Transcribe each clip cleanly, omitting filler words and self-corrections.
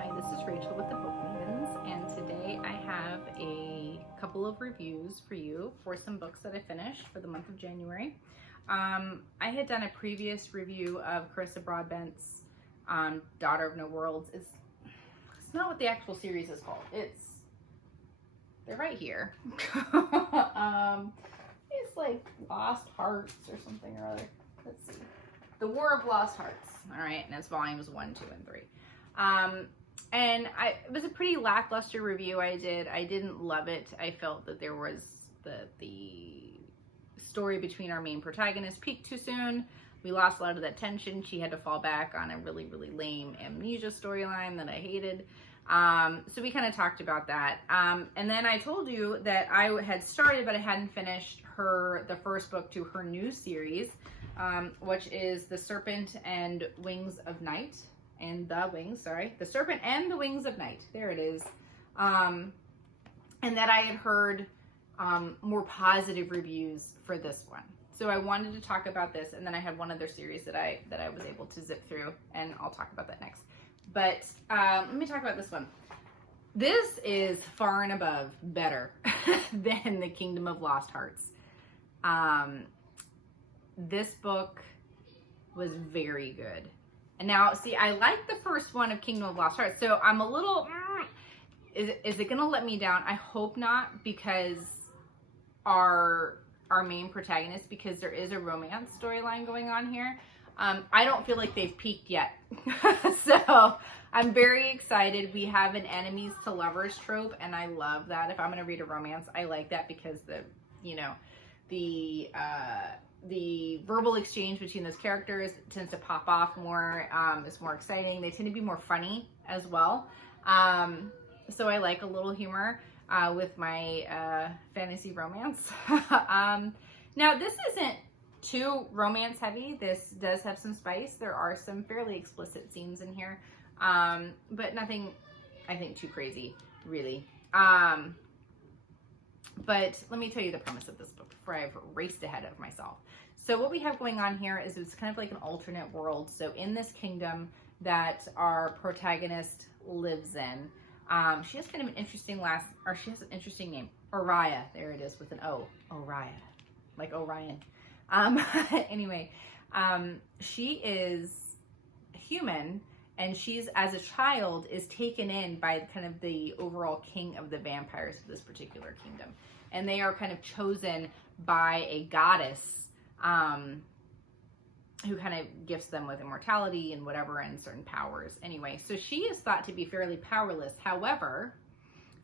Hi, this is Rachel with the Book Maidens, and today I have a couple of reviews for you for some books that I finished for the month of January. I had done a previous review of Carissa Broadbent's Daughter of No Worlds. It's not what the actual series is called. They're right here. It's like Lost Hearts or something or other. Let's see. The War of Lost Hearts. All right, and it's volumes 1, 2, and 3. And it was a pretty lackluster review I did. I didn't love it. I felt that there was the story between our main protagonist peaked too soon. We lost a lot of that tension. She had to fall back on a really, really lame amnesia storyline that I hated. So we kind of talked about that. And then I told you that I had started, but I hadn't finished the first book to her new series, which is The Serpent and Wings of Night. The Serpent and the Wings of Night. There it is. And that I had heard more positive reviews for this one. So I wanted to talk about this, and then I had one other series that I was able to zip through, and I'll talk about that next. But let me talk about this one. This is far and above better than The Kingdom of Lost Hearts. This book was very good. And now, see, I like the first one of Kingdom of Lost Hearts, so I'm a little, is it going to let me down? I hope not, because our main protagonist, because there is a romance storyline going on here. I don't feel like they've peaked yet. So I'm very excited. We have an enemies to lovers trope, and I love that. If I'm going to read a romance, I like that because the verbal exchange between those characters tends to pop off more. It's more exciting. They tend to be more funny as well. So I like a little humor with my fantasy romance. Now, this isn't too romance heavy. This does have some spice. There are some fairly explicit scenes in here, but nothing, I think, too crazy, really. But let me tell you the premise of this book before I've raced ahead of myself. So what we have going on here is it's kind of like an alternate world. So in this kingdom that our protagonist lives in, she has kind of an interesting she has an interesting name. Oriah. There it is with an O. Oriah. Like Orion. Anyway, she is human, and she's, as a child, is taken in by kind of the overall king of the vampires of this particular kingdom. And they are kind of chosen by a goddess who kind of gifts them with immortality and whatever and certain powers. Anyway, so she is thought to be fairly powerless. However,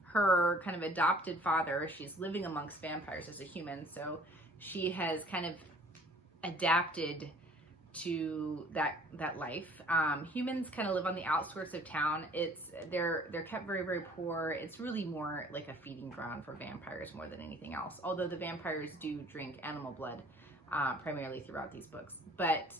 her kind of adopted father, she's living amongst vampires as a human, so she has kind of adapted to that life. Humans kind of live on the outskirts of town. They're kept very, very poor. It's really more like a feeding ground for vampires more than anything else. Although the vampires do drink animal blood primarily throughout these books. But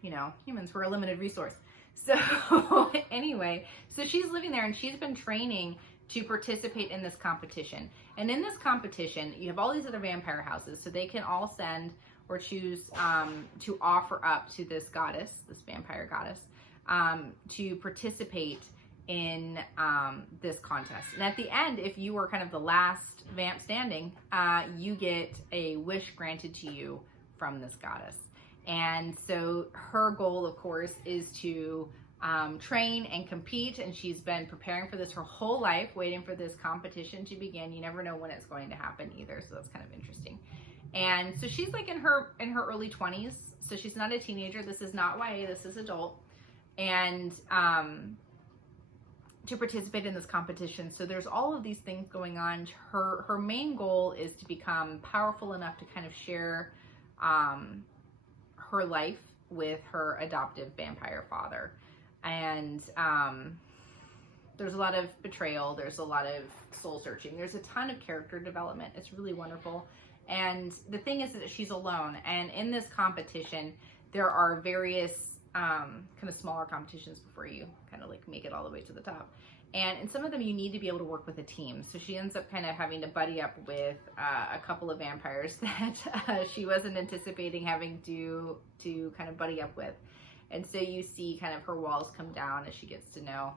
humans were a limited resource. So anyway, so she's living there, and she's been training to participate in this competition. And in this competition, you have all these other vampire houses, so they can all send or choose to offer up to this goddess, this vampire goddess, to participate in this contest. And at the end, if you were kind of the last vamp standing, you get a wish granted to you from this goddess. And so her goal, of course, is to train and compete, and she's been preparing for this her whole life, waiting for this competition to begin. You never know when it's going to happen either, so that's kind of interesting. And so she's like in her early 20s, so she's not a teenager. This is not YA, this is adult. And to participate in this competition, so there's all of these things going on. Her main goal is to become powerful enough to kind of share her life with her adoptive vampire father. And there's a lot of betrayal, there's a lot of soul searching, there's a ton of character development. It's really wonderful. And the thing is that she's alone, and in this competition there are various kind of smaller competitions before you kind of like make it all the way to the top. And in some of them you need to be able to work with a team. So she ends up kind of having to buddy up with a couple of vampires that she wasn't anticipating having to kind of buddy up with. And so you see kind of her walls come down as she gets to know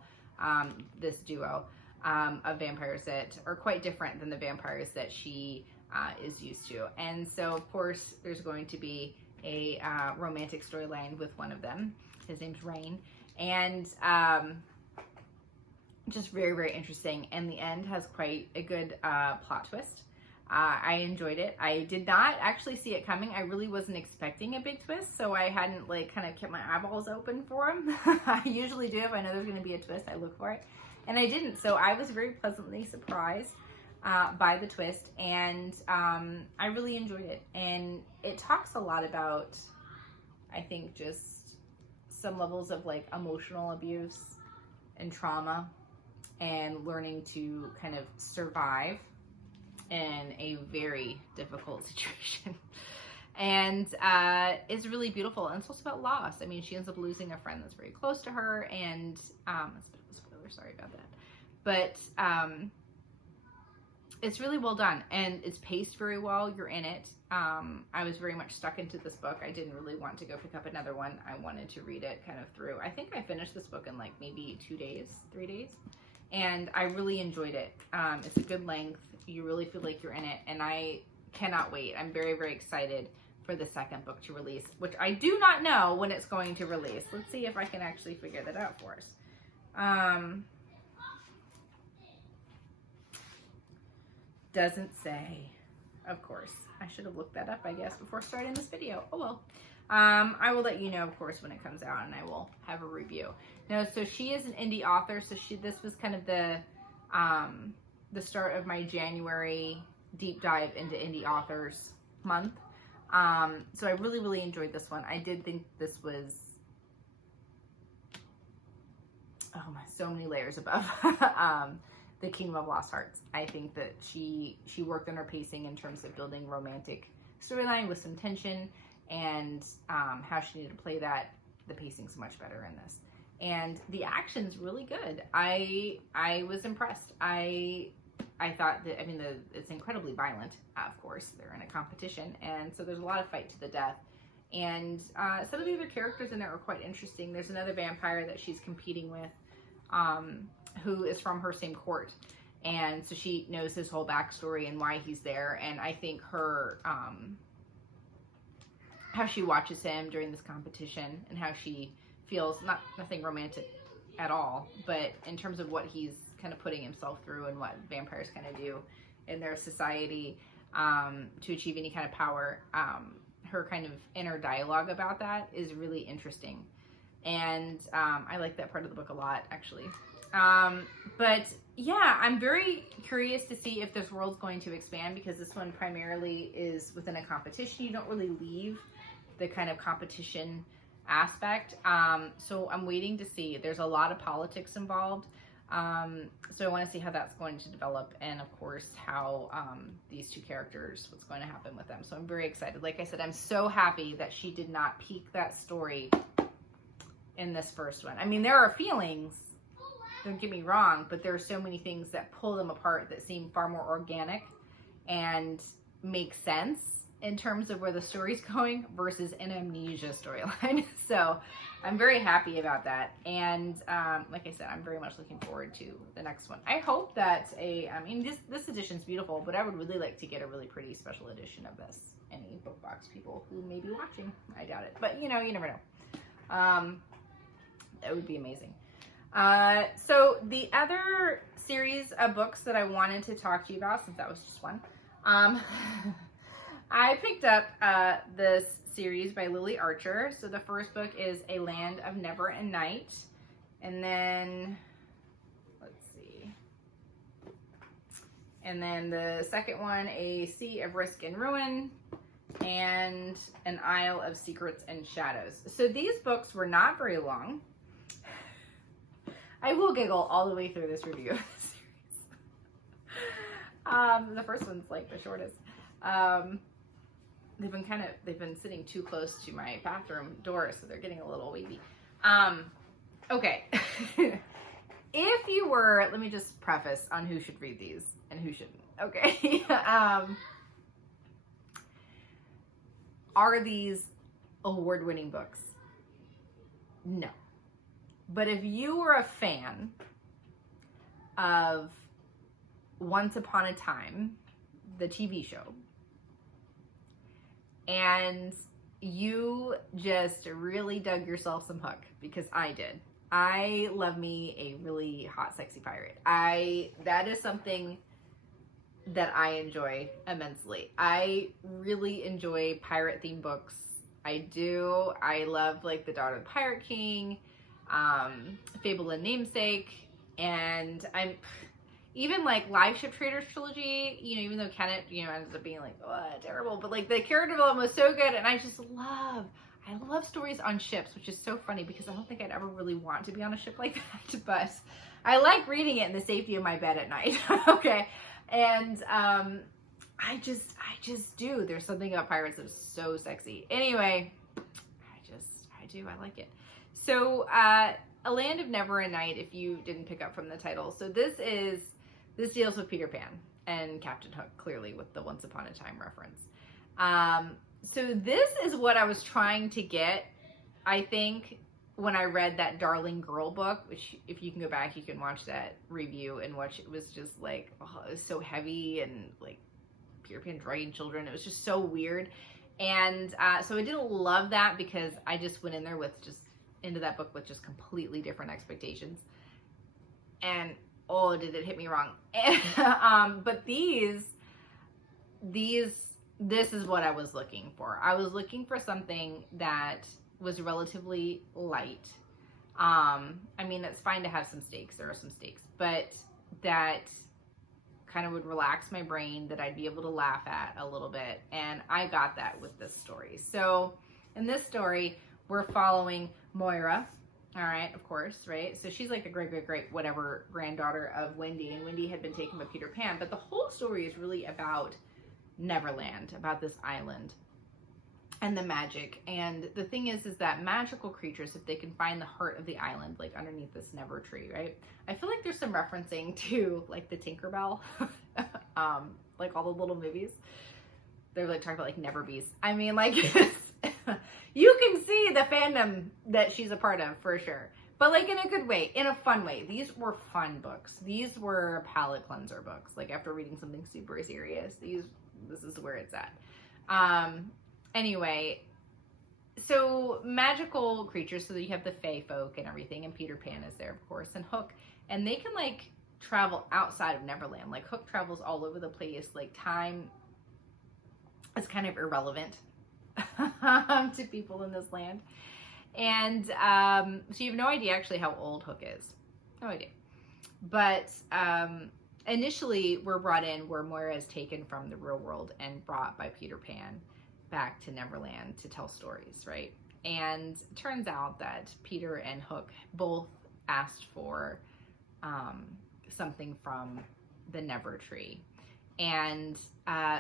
this duo of vampires that are quite different than the vampires that she is used to. And so, of course, there's going to be a romantic storyline with one of them. His name's Rain. And just very, very interesting. And the end has quite a good plot twist. I enjoyed it. I did not actually see it coming. I really wasn't expecting a big twist, so I hadn't like kind of kept my eyeballs open for them. I usually do. If I know there's going to be a twist, I look for it. And I didn't. So I was very pleasantly surprised by the twist, and I really enjoyed it. And it talks a lot about, I think, just some levels of like emotional abuse and trauma and learning to kind of survive in a very difficult situation. And it's really beautiful. And it's also about loss. I mean, she ends up losing a friend that's very close to her, and that's a bit of a spoiler, sorry about that. But it's really well done, and it's paced very well. You're in it. I was very much stuck into this book. I didn't really want to go pick up another one. I wanted to read it kind of through. I think I finished this book in like maybe 2 days, 3 days. And I really enjoyed it. It's a good length. You really feel like you're in it. And I cannot wait. I'm very, very excited for the second book to release, which I do not know when it's going to release. Let's see if I can actually figure that out for us. Doesn't say. Of course. I should have looked that up, I guess, before starting this video. Oh well. I will let you know, of course, when it comes out, and I will have a review. No, so she is an indie author. So this was kind of the start of my January deep dive into indie authors month. So I really, really enjoyed this one. I did think this was, oh my, so many layers above the Kingdom of Lost Hearts. I think that she worked on her pacing in terms of building romantic storyline with some tension, and how she needed to play that. The pacing's much better in this, and the action's really good. I was impressed. I thought that, I mean, it's incredibly violent. Of course, they're in a competition, and so there's a lot of fight to the death. And some of the other characters in there are quite interesting. There's another vampire that she's competing with, who is from her same court, and so she knows his whole backstory and why he's there. And I think her how she watches him during this competition and how she feels, nothing romantic at all, but in terms of what he's kind of putting himself through and what vampires kind of do in their society to achieve any kind of power, her kind of inner dialogue about that is really interesting. And I like that part of the book a lot, actually. But yeah, I'm very curious to see if this world's going to expand, because this one primarily is within a competition. You don't really leave the kind of competition aspect. So I'm waiting to see. There's a lot of politics involved. So I want to see how that's going to develop, and of course how these two characters, what's going to happen with them. So I'm very excited. Like I said, I'm so happy that she did not peak that story in this first one. I mean, there are feelings, don't get me wrong, but there are so many things that pull them apart that seem far more organic and make sense in terms of where the story's going versus an amnesia storyline. So I'm very happy about that. And like I said, I'm very much looking forward to the next one. I hope that I mean, this edition's beautiful, but I would really like to get a really pretty special edition of this. Any book box people who may be watching, I doubt it, but you know, you never know. That would be amazing. So the other series of books that I wanted to talk to you about, since that was just one, I picked up this series by Lily Archer. So the first book is A Land of Never and Night. And then, let's see. And then the second one, A Sea of Risk and Ruin, and An Isle of Secrets and Shadows. So these books were not very long. I will giggle all the way through this review of the series. The first one's like the shortest. They've been sitting too close to my bathroom door, so they're getting a little wavy. Okay. If you were, let me just preface on who should read these and who shouldn't. Okay. Are these award-winning books? No. But if you were a fan of Once Upon a Time, the TV show, and you just really dug yourself some Hook, because I did. I love me a really hot, sexy pirate. That is something that I enjoy immensely. I really enjoy pirate themed books. I do. I love like The Daughter of the Pirate King, Fable and Namesake, and I'm even like Live Ship Traders Trilogy, you know, even though Kenneth, you know, ended up being like, oh, terrible, but like the character development was so good, and I love stories on ships, which is so funny because I don't think I'd ever really want to be on a ship like that, but I like reading it in the safety of my bed at night. Okay. And I just do. There's something about pirates that's so sexy. Anyway, I like it. So A Land of Never a Night, if you didn't pick up from the title. So this deals with Peter Pan and Captain Hook, clearly, with the Once Upon a Time reference. So this is what I was trying to get, I think, when I read that Darling Girl book, which if you can go back, you can watch that review, and watch, it was just like, oh, it was so heavy, and like Peter Pan dragging children. It was just so weird. And so I didn't love that, because I just went in there into that book with just completely different expectations. And oh, did it hit me wrong. But this is what I was looking for. I was looking for something that was relatively light. I mean, it's fine to have some stakes. There are some stakes, but that kind of would relax my brain, that I'd be able to laugh at a little bit. And I got that with this story. So in this story, we're following Moira. All right, of course, right? So she's like the great whatever granddaughter of Wendy, and Wendy had been taken by Peter Pan. But the whole story is really about Neverland, about this island and the magic. And the thing is that magical creatures, if they can find the heart of the island, like underneath this Never tree, right? I feel like there's some referencing to like the Tinkerbell, like all the little movies. They're like talking about like Never Beast. I mean, like you can see the fandom that she's a part of for sure, but like in a good way, in a fun way. These were fun books. These were palate cleanser books. Like after reading something super serious, this is where it's at. Anyway, so magical creatures, so that you have the Fae folk and everything, and Peter Pan is there, of course, and Hook, and they can like travel outside of Neverland. Like Hook travels all over the place. Like time is kind of irrelevant to people in this land. And so you have no idea actually how old Hook is. No idea. But initially we're brought in where Moira is taken from the real world and brought by Peter Pan back to Neverland to tell stories, right? And it turns out that Peter and Hook both asked for something from the Never tree. And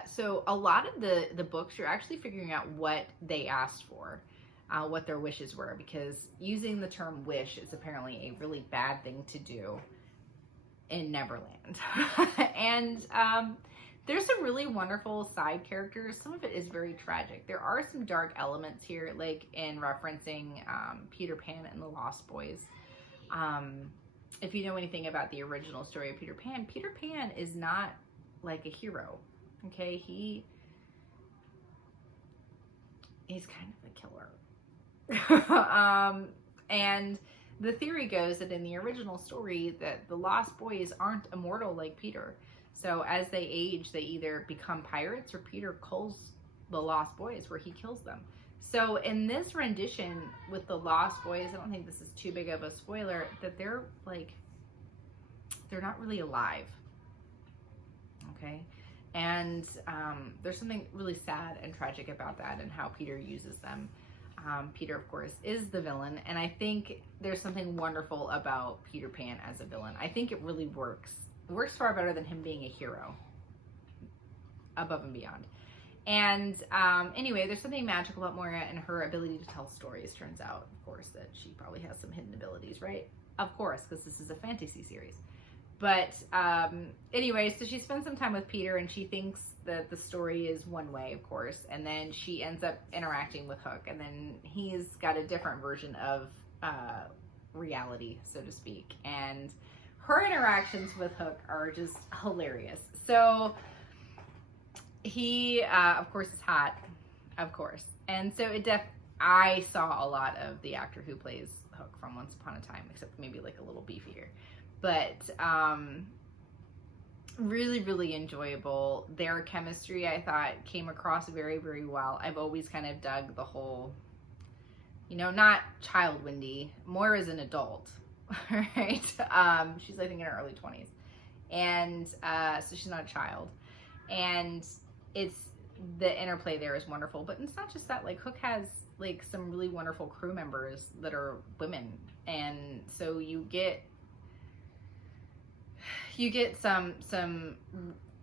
so a lot of the books, you're actually figuring out what they asked for, what their wishes were, because using the term wish is apparently a really bad thing to do in Neverland. And there's some really wonderful side characters. Some of it is very tragic. There are some dark elements here, like in referencing Peter Pan and the Lost Boys. If you know anything about the original story of Peter Pan is not like a hero. Okay, he's kind of a killer. And the theory goes that in the original story that the Lost Boys aren't immortal like Peter. So as they age, they either become pirates, or Peter culls the Lost Boys where he kills them. So in this rendition with the Lost Boys, I don't think this is too big of a spoiler, that they're not really alive. Okay. And there's something really sad and tragic about that, and how Peter uses them. Peter, of course, is the villain, and I think there's something wonderful about Peter Pan as a villain. I think it really works. It works far better than him being a hero, above and beyond. And anyway, there's something magical about Moira and her ability to tell stories. Turns out, of course, that she probably has some hidden abilities, right? Of course, because this is a fantasy series. But anyway, so she spends some time with Peter, and she thinks that the story is one way, of course, and then she ends up interacting with Hook, and then he's got a different version of reality, so to speak. And her interactions with Hook are just hilarious. So he, of course, is hot, of course. And so I saw a lot of the actor who plays Hook from Once Upon a Time, except maybe like a little beefier. But really, really enjoyable. Their chemistry, I thought, came across very, very well. I've always kind of dug the whole, not child Wendy, more as an adult, right? She's, I think, in her early 20s. And so she's not a child. And the interplay there is wonderful. But it's not just that. Like, Hook has, like, some really wonderful crew members that are women. And so you get some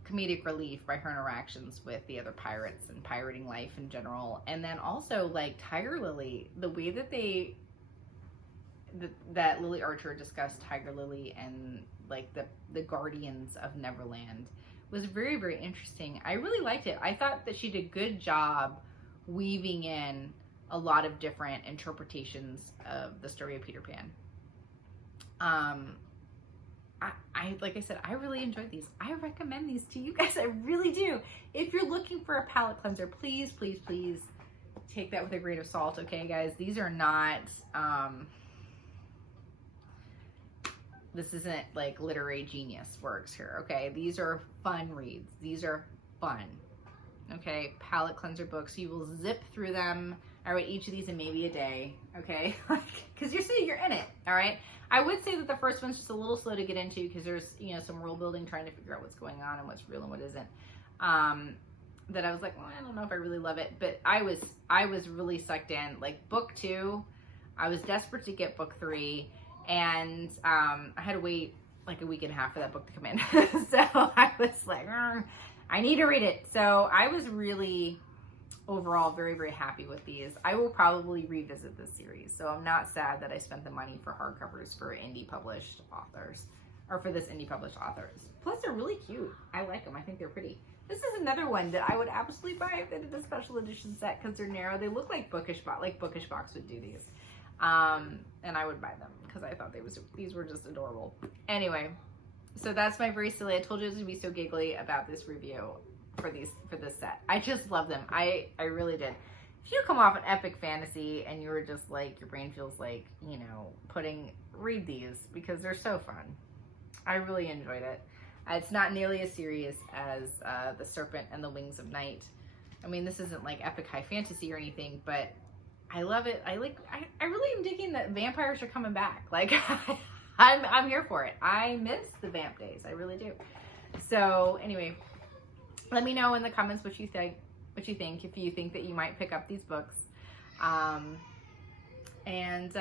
comedic relief by her interactions with the other pirates and pirating life in general. And then also, like, Tiger Lily, the way that that Lily Archer discussed Tiger Lily and, like, the Guardians of Neverland was very, very interesting. I really liked it. I thought that she did a good job weaving in a lot of different interpretations of the story of Peter Pan. Like I said, I really enjoyed these. I recommend these to you guys. I really do. If you're looking for a palate cleanser, please, please, please take that with a grain of salt. Okay, guys, these are not, this isn't like literary genius works here. Okay, these are fun reads. These are fun. Okay, palate cleanser books. You will zip through them. I read each of these in maybe a day. Okay, because you're in it. All right. I would say that the first one's just a little slow to get into because there's, some world building, trying to figure out what's going on and what's real and what isn't. That I was like, well, I don't know if I really love it, but I was really sucked in. Like, book 2, I was desperate to get book 3, and I had to wait like a week and a half for that book to come in. So I was like, I need to read it. So I was really overall very, very happy with these. I will probably revisit this series, so I'm not sad that I spent the money for hardcovers for indie published authors, or for this indie published authors. Plus, they're really cute. I like them. I think they're pretty. This is another one that I would absolutely buy if they did a special edition set because they're narrow. They look like Bookish Box would do these, and I would buy them because I thought these were just adorable. Anyway, so that's my very silly. I told you it was gonna be so giggly about this review for this set. I just love them. I really did. If you come off an epic fantasy and you were just like, your brain feels like, read these because they're so fun. I really enjoyed it. It's not nearly as serious as The Serpent and the Wings of Night. I mean, this isn't like epic high fantasy or anything, but I love it. I really am digging that vampires are coming back. Like, I'm here for it. I miss the vamp days. I really do. So anyway, let me know in the comments what you think. If you think that you might pick up these books, and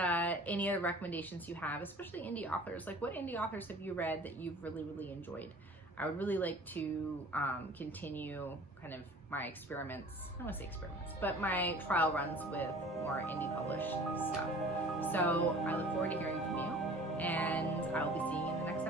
any other recommendations you have, especially indie authors. Like, what indie authors have you read that you've really, really enjoyed? I would really like to continue kind of my experiments. I don't want to say experiments, but my trial runs with more indie published stuff. So I look forward to hearing from you, and I'll be seeing you in the next